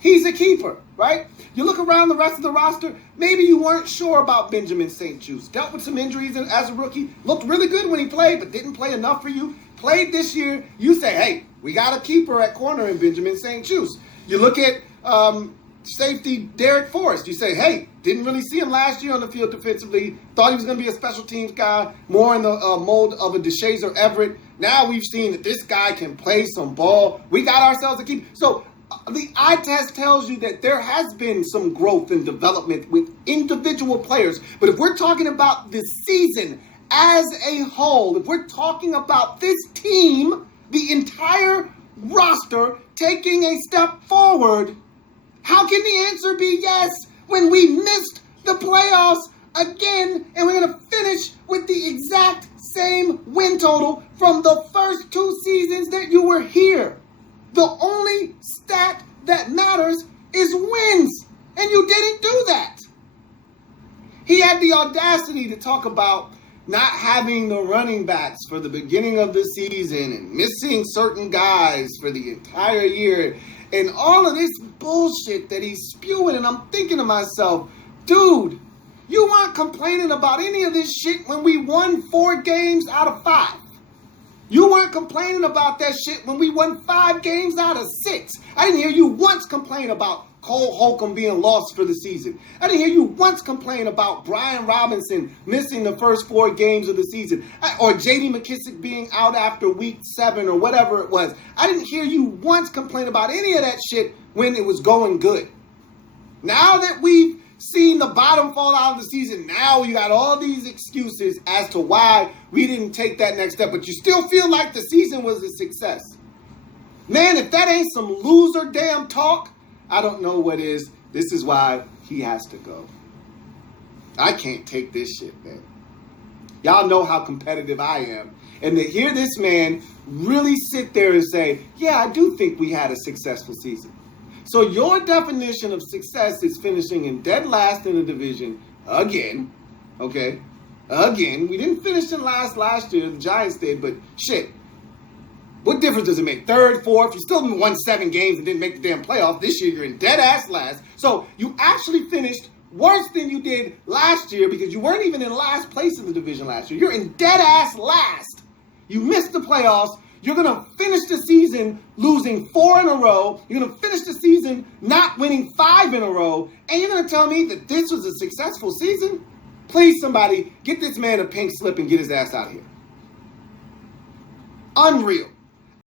He's a keeper, right? You look around the rest of the roster, maybe you weren't sure about Benjamin St-Juste. Dealt with some injuries as a rookie. Looked really good when he played, but didn't play enough for you. Played this year. You say, hey, we got a keeper at corner in Benjamin St-Juste. You look at safety Derek Forrest. You say, hey, didn't really see him last year on the field defensively. Thought he was going to be a special teams guy, more in the mold of a DeShazer Everett. Now we've seen that this guy can play some ball. We got ourselves a keeper. So the eye test tells you that there has been some growth and development with individual players. But if we're talking about this season as a whole, if we're talking about this team, the entire roster taking a step forward, how can the answer be yes when we missed the playoffs again and we're going to finish with the exact same win total from the first two seasons that you were here? The only stat that matters is wins, and you didn't do that. He had the audacity to talk about not having the running backs for the beginning of the season and missing certain guys for the entire year and all of this bullshit that he's spewing. And I'm thinking to myself, dude, you weren't complaining about any of this shit when we won 4 games out of 5. You weren't complaining about that shit when we won 5 games out of 6. I didn't hear you once complain about Cole Holcomb being lost for the season. I didn't hear you once complain about Brian Robinson missing the first 4 games of the season, or J.D. McKissick being out after week 7 or whatever it was. I didn't hear you once complain about any of that shit when it was going good. Now that we've seen the bottom fall out of the season, now you got all these excuses as to why we didn't take that next step, but you still feel like the season was a success. Man, if that ain't some loser damn talk, I don't know what is. This is why he has to go. I can't take this shit, man. Y'all know how competitive I am. And to hear this man really sit there and say, yeah, I do think we had a successful season. So your definition of success is finishing in dead last in the division again, okay? Again. We didn't finish in last year. The Giants did, but shit. What difference does it make? 3rd, 4th? You still won 7 games and didn't make the damn playoff. This year, you're in dead ass last. So you actually finished worse than you did last year because you weren't even in last place in the division last year. You're in dead ass last. You missed the playoffs. You're going to finish the season losing 4 in a row. You're going to finish the season not winning 5 in a row. And you're going to tell me that this was a successful season? Please, somebody, get this man a pink slip and get his ass out of here. Unreal.